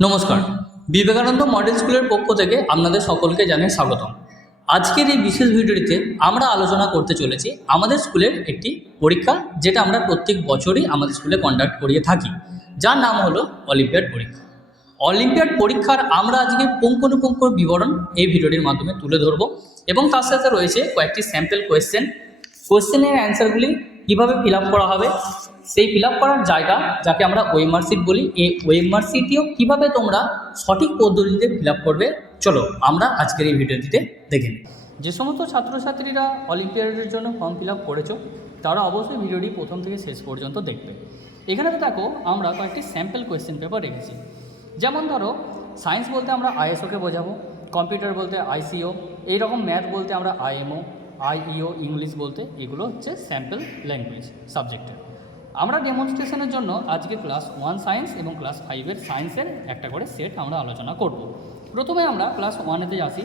নমস্কার। বিবেকানন্দ মডেল স্কুলের পক্ষ থেকে আপনাদের সকলকে জানাই স্বাগতম। আজকের এই বিশেষ ভিডিওটিতে আমরা আলোচনা করতে চলেছি আমাদের স্কুলের একটি পরীক্ষা, যেটা আমরা প্রত্যেক বছরই আমাদের স্কুলে কন্ডাক্ট করিয়ে থাকি, যার নাম হলো অলিম্পিয়াড পরীক্ষা। অলিম্পিয়াড পরীক্ষার আমরা আজকে পুঙ্খানুপুঙ্খ বিবরণ এই ভিডিওটির মাধ্যমে তুলে ধরব এবং তার সাথে রয়েছে কয়েকটি স্যাম্পল কোয়েশ্চেনের অ্যান্সারগুলি কীভাবে ফিল আপ করা হবে, সেই ফিল আপ করার জায়গা যাকে আমরা ওএমআর শিট বলি, এই ওএমআর শিটটিও কীভাবে তোমরা সঠিক পদ্ধতিতে ফিল আপ করবে, চলো আমরা আজকের এই ভিডিওটিতে দেখে নিই। যে সমস্ত ছাত্রছাত্রীরা অলিম্পিয়াডের জন্য ফর্ম ফিল আপ করেছো তারা অবশ্যই ভিডিওটি প্রথম থেকে শেষ পর্যন্ত দেখবে। এখানে দেখো আমরা কয়েকটি স্যাম্পল কোয়েশ্চেন পেপার রেখেছি। যেমন ধরো সায়েন্স বলতে আমরা আইএসওকে বোঝাবো, কম্পিউটার বলতে আইসিও, এইরকম ম্যাথ বলতে আমরা আইএমও, আইইও, ইংলিশ বলতে এগুলো হচ্ছে স্যাম্পল ল্যাঙ্গুয়েজ সাবজেক্টের। আমরা ডেমনস্ট্রেশনের জন্য আজকে ক্লাস 1 সায়েন্স এবং ক্লাস 5-এর সায়েন্সের একটা করে সেট আমরা আলোচনা করব। প্রথমে আমরা ক্লাস 1-এতে আসি।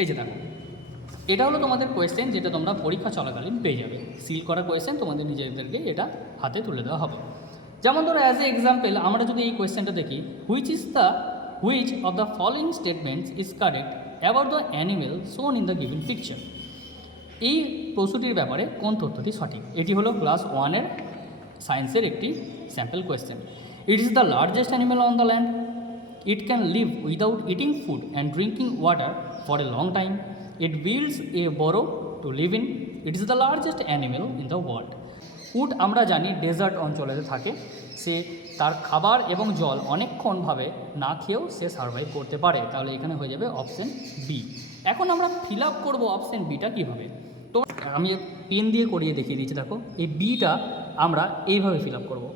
এই যে দেখো, এটা হলো তোমাদের কোয়েশ্চেন যেটা তোমরা পরীক্ষা চলাকালীন পেয়ে যাবে। সিল করা কোয়েশ্চেন, তোমাদের নিজেদেরকে এটা হাতে তুলে দেওয়া হবে। যেমন ধরো অ্যাজ এ এক্সাম্পল আমরা যদি এই কোয়েশ্চেনটা দেখি, which of the following statements is correct about the animal শোন ইন দ্য গিভেন পিকচার। এই প্রশ্নটির ব্যাপারে কোন তথ্যটি সঠিক? এটি হলো ক্লাস 1-এর সায়েন্সের একটি sample question. It is the largest animal on the land. It can live without eating food and drinking water for a long time. It builds a burrow to live in. It is the largest animal in the world. উট আমরা জানি dessert অঞ্চলেতে থাকে, সে তার খাবার এবং জল অনেকক্ষণভাবে না খেয়েও সে সার্ভাইভ করতে পারে। তাহলে এখানে হয়ে যাবে অপশন বি। এখন আমরা ফিল আপ করবো অপশন বিটা কীভাবে, তো আমি পেন দিয়ে করিয়ে দেখিয়ে দিচ্ছি। দেখো এই বিটা আমরা এইভাবে ফিল আপ করবো,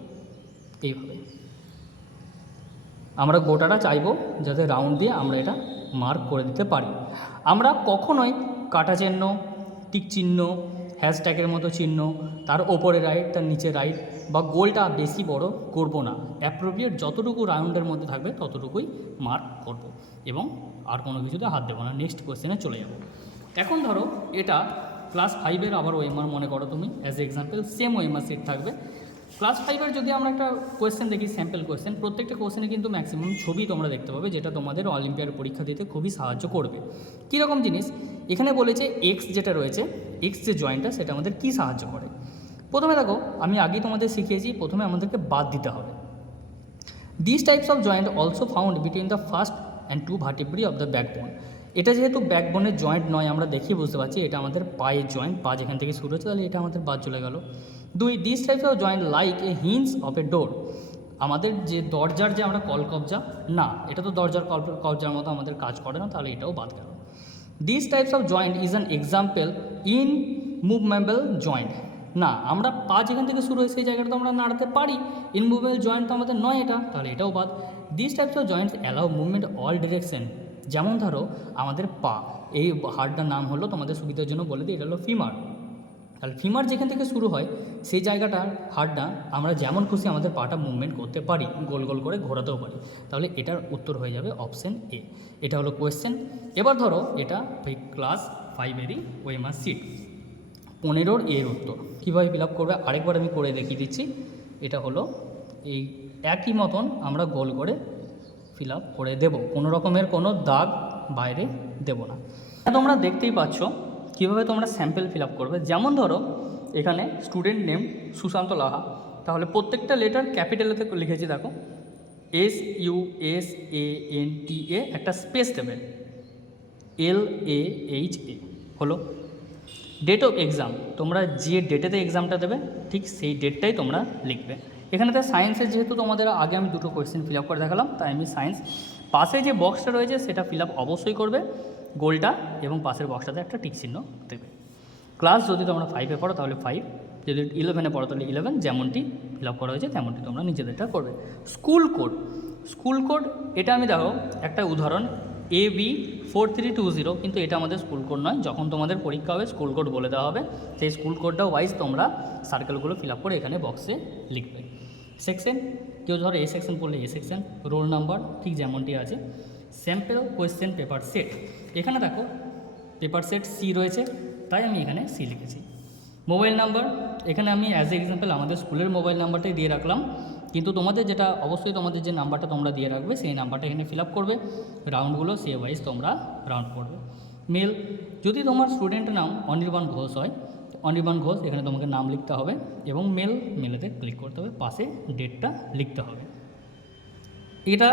এইভাবে আমরা গোটাটা চাইবো যাতে রাউন্ড দিয়ে আমরা এটা মার্ক করে দিতে পারি। আমরা কখনোই কাটা চিহ্ন, টিক চিহ্ন, হ্যাশট্যাগের মতো চিহ্ন, তার ওপরে রাইট তার নিচে রাইট বা গোলটা বেশি বড় করব না। অ্যাপ্রোপ্রিয়েট যতটুকু রাউন্ডের মধ্যে থাকবে ততটুকুই মার্ক করব এবং আর কোনো কিছুতে হাত দেবো না। নেক্সট কোয়েশ্চেনে চলে যাব। এখন ধরো এটা ক্লাস 5-এর আবার ওএমআর মনে করো তুমি, as example same OMR sheet থাকবে। ক্লাস 5-এর যদি আমরা একটা কোয়েশ্চেন দেখি, স্যাম্পল কোয়েশ্চেন, প্রত্যেকটা কোয়েশ্চেনে কিন্তু ম্যাক্সিমাম ছবি তোমরা দেখতে পাবে, যেটা তোমাদের অলিম্পিয়াড পরীক্ষা দিতে খুবই সাহায্য করবে। কীরকম জিনিস এখানে বলেছে, এক্স যেটা রয়েছে, এক্স যে জয়েন্টটা সেটা আমাদের কী সাহায্য করে। প্রথমে দেখো আমি আগেই তোমাদের শিখিয়েছি, প্রথমে আমাদেরকে বাদ দিতে হবে। This types of joint also found between the first and 2 vertebrae of the backbone. এটা যেহেতু ব্যাকবোনের জয়েন্ট নয়, আমরা দেখেই বুঝতে পারছি এটা আমাদের পায়ের জয়েন্ট, পা যেখান থেকে শুরু হচ্ছে, তাহলে এটা আমাদের বাদ চলে গেল। 2, this types of joint like a hinge of a door. আমাদের যে দরজার যে আমরা কলকবজা, না এটা তো দরজার কবজার মতো আমাদের কাজ করে না, তাহলে এটাও বাদ গেল। This types of joint is an example in movable joint. না, আমরা পা যেখান থেকে শুরু হয় সেই জায়গাটা তো আমরা নাড়াতে পারি, ইনমুভেবল জয়েন্ট তো আমাদের নয় এটা, তাহলে এটাও বাদ। This types of Joints allow movement all direction. যেমন ধরো আমাদের পা, এই হাড়টার নাম হলো, তোমাদের সুবিধার জন্য বলে দিই, এটা হলো ফিমার। তাহলে ফিমার যেখান থেকে শুরু হয় সেই জায়গাটার হাড়টা আমরা যেমন খুশি আমাদের পাটা মুভমেন্ট করতে পারি, গোল গোল করে ঘোরাতেও পারি। তাহলে এটার উত্তর হয়ে যাবে অপশন এ। এটা হলো কোয়েশ্চেন। এবার ধরো এটা ওই ক্লাস 5-এরই ওএমআর শিট 15-র এর উত্তর কীভাবে ফিল আপ করবে আরেকবার আমি করে দেখিয়ে দিচ্ছি। এটা হলো এই একই মতন আমরা গোল করে ফিল আপ করে দেবো, কোনো রকমের কোনো দাগ বাইরে দেব না। তোমরা দেখতেই পাচ্ছ কীভাবে তোমরা স্যাম্পল ফিল আপ করবে। যেমন ধরো এখানে স্টুডেন্ট নেম সুশান্ত লাহা, তাহলে প্রত্যেকটা লেটার ক্যাপিটালেতে লিখেছি। দেখো SUSANTA, একটা স্পেস দেবে, LAHA হলো। ডেট অফ এক্সাম, তোমরা যে ডেটেতে এক্সামটা দেবে ঠিক সেই ডেটটাই তোমরা লিখবে। এখানেতে সায়েন্সের যেহেতু তোমাদের আগে আমি দুটো কোয়েশ্চেন ফিল আপ করে দেখালাম, তাই আমি সায়েন্স পাশে যে বক্সটা রয়েছে সেটা ফিল আপ অবশ্যই করবে, গোলটা, এবং পাশের বক্সটাতে একটা টিক চিহ্ন দেবে। ক্লাস যদি তোমরা 5-এ পড়ো তাহলে 5, যদি 11-এ পড়ো তাহলে 11, যেমনটি ফিল আপ করা হয়েছে তেমনটি তোমরা নিজেদেরটা করবে। স্কুল কোড এটা আমি দেখো একটা উদাহরণ, AB4320, কিন্তু এটা আমাদের স্কুল কোড নয়। যখন তোমাদের পরীক্ষা হবে স্কুল কোড বলে দেওয়া হবে, সেই স্কুল কোডটা ওয়াইজ তোমরা সার্কেলগুলো ফিল আপ করে এখানে বক্সে লিখবে। সেকশন, কেউ ধরো এ সেকশন পড়লে এ সেকশন, রোল নাম্বার ঠিক যেমনটি আছে। স্যাম্পল কোয়েশ্চেন পেপার সেট, এখানে দেখো পেপার সেট সি রয়েছে, তাই আমি এখানে সি লিখেছি। মোবাইল নাম্বার, এখানে আমি অ্যাজ এ এক্সাম্পল আমাদের স্কুলের মোবাইল নাম্বারটাই দিয়ে রাখলাম, কিন্তু তোমাদের যেটা অবশ্যই তোমাদের যে নাম্বারটা তোমরা দিয়ে রাখবে সেই নাম্বারটা এখানে ফিল আপ করবে, রাউন্ডগুলো সে ওয়াইজ তোমরা রাউন্ড করবে। মেল, যদি তোমার স্টুডেন্টের নাম অনির্বাণ ঘোষ হয়, অনির্বাণ ঘোষ এখানে তোমাকে নাম লিখতে হবে এবং মেলেতে ক্লিক করতে হবে, পাশে ডেটটা লিখতে হবে। এটা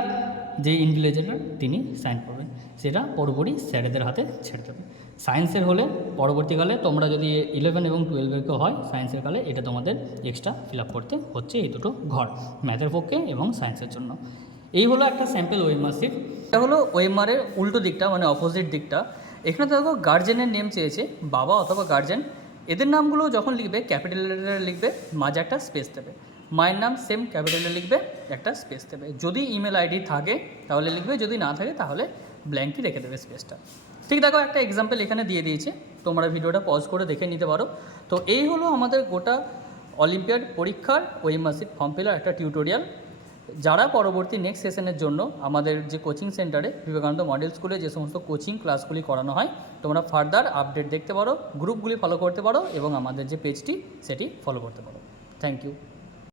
যে ইনভিজিলেটর তিনি সাইন করবেন, সেটা পরপরই স্যারেদের হাতে ছেড়ে দেবে। সায়েন্সের হলে পরবর্তীকালে তোমরা যদি 11 এবং 12 হয় সায়েন্সের কালে, এটা তোমাদের এক্সট্রা ফিল আপ করতে হচ্ছে এই দুটো ঘর, ম্যাথের পক্ষে এবং সায়েন্সের জন্য। এই হলো একটা স্যাম্পল ওএমআর শিট। এটা হলো ওএমআরের উল্টো দিকটা, মানে অপোজিট দিকটা। এখানে দেখো গার্জেনের নেম চেয়েছে, বাবা অথবা গার্জেন, এদের নামগুলো যখন লিখবে ক্যাপিটাল লেটারে লিখবে, মাঝে একটা স্পেস দেবে। মায়ের নাম সেম ক্যাপিটালে লিখবে, একটা স্পেস দেবে। যদি ইমেল আইডি থাকে তাহলে লিখবে, যদি না থাকে তাহলে ব্ল্যাঙ্কই রেখে দেবে স্পেসটা। ঠিক দেখো, একটা এক্সাম্পল এখানে দিয়ে দিয়েছে, তোমরা ভিডিওটা পজ করে দেখে নিতে পারো। তো এই হলো আমাদের গোটা অলিম্পিয়াড পরীক্ষার ওএমআর শিট ফর্ম ফিলার একটা টিউটোরিয়াল। যারা পরবর্তী নেক্সট সেশনের জন্য আমাদের যে কোচিং সেন্টারে বিবেকানন্দ মডেল স্কুলে যে সমস্ত কোচিং ক্লাসগুলি করানো হয়, তোমরা ফার্দার আপডেট দেখতে পারো, গ্রুপগুলি ফলো করতে পারো এবং আমাদের যে পেজটি সেটি ফলো করতে পারো। Thank you.